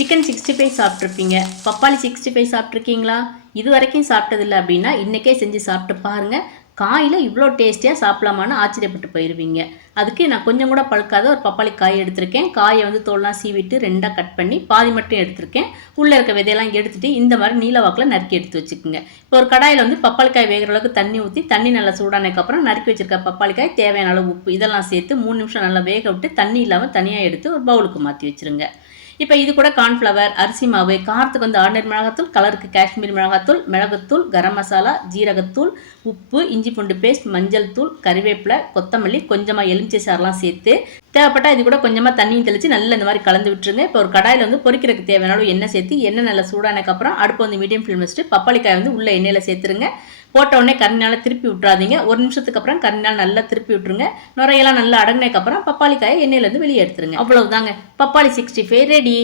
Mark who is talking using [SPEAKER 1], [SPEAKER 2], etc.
[SPEAKER 1] Chicken sixty five சாப்பிட்ருப்பீங்க. பப்பாளி sixty five சாப்பிட்ருக்கீங்களா? இது வரைக்கும் சாப்பிட்டதில்ல அப்படின்னா இன்றைக்கே செஞ்சு சாப்பிட்டு பாருங்கள் காயில் இவ்வளோ டேஸ்டியாக சாப்பிடலாமான்னு ஆச்சரியப்பட்டு போயிடுவீங்க அதுக்கு நான் கொஞ்சம் கூட பழுக்காத ஒரு பப்பாளி காய் எடுத்திருக்கேன். காயை வந்து தோல்லாம் சீவிட்டு ரெண்டாக கட் பண்ணி பாதி மட்டும் எடுத்திருக்கேன். உள்ளே இருக்க விதையெல்லாம் எடுத்துகிட்டு இந்த மாதிரி நீல வாக்கில் நறுக்கி எடுத்து வச்சுக்கோங்க. இப்போ ஒரு கடாயில் வந்து பப்பாளி காய் வேகிற அளவுக்கு தண்ணி ஊற்றி தண்ணி நல்லா சூடானதுக்கப்புறம் நறுக்கி வச்சிருக்க பப்பாளி காய் தேவையான அளவு உப்பு இதெல்லாம் சேர்த்து மூணு நிமிஷம் நல்லா வேக விட்டு தண்ணி இல்லாமல் தனியாக எடுத்து ஒரு பவுலுக்கு மாற்றி வச்சிருங்க. இப்போ இது கூட கார்ன்ஃப்ளவர் அரிசி மாவு காரத்துக்கு வந்து ஆர்டினரி மிளகாத்தூள் கலருக்கு காஷ்மீரி மிளகாத்தூள் மிளகுத்தூள் கரம் மசாலா ஜீரகத்தூள் உப்பு இஞ்சி பூண்டு பேஸ்ட் மஞ்சள் தூள் கறிவேப்பிலை கொத்தமல்லி கொஞ்சமாக எலுமிச்சை சாரெலாம் சேர்த்து தேவைப்பட்டால் இது கூட கொஞ்சமாக தண்ணியும் தெளித்து நல்லா இந்த மாதிரி கலந்து விட்டுருங்க. இப்போ ஒரு கடாயில் வந்து பொறிக்கிறதுக்கு தேவையான அளவு எண்ணெய் சேர்த்து எண்ணெய் நல்லா சூடானதுக்கப்புறம் அடுப்பு வந்து மீடியம் ஃப்ளேம் வச்சுட்டு பப்பாளிக்காய் வந்து உள்ள எண்ணெயில் சேர்த்துருங்க. போட்ட உடனே திருப்பி விட்றாதீங்க ஒரு நிமிஷத்துக்கு அப்புறம் கரிநாள் நல்லா திருப்பி விட்டுருங்க. நுரையெல்லாம் நல்லா அடங்கினதுக்கப்புறம் பப்பாளிக்காயை எண்ணெயிலேருந்து வெளியே எடுத்துருங்க. அவ்வளவுதாங்க. பப்பாளி சிக்ஸ்டி ஃபைவ் ரெடி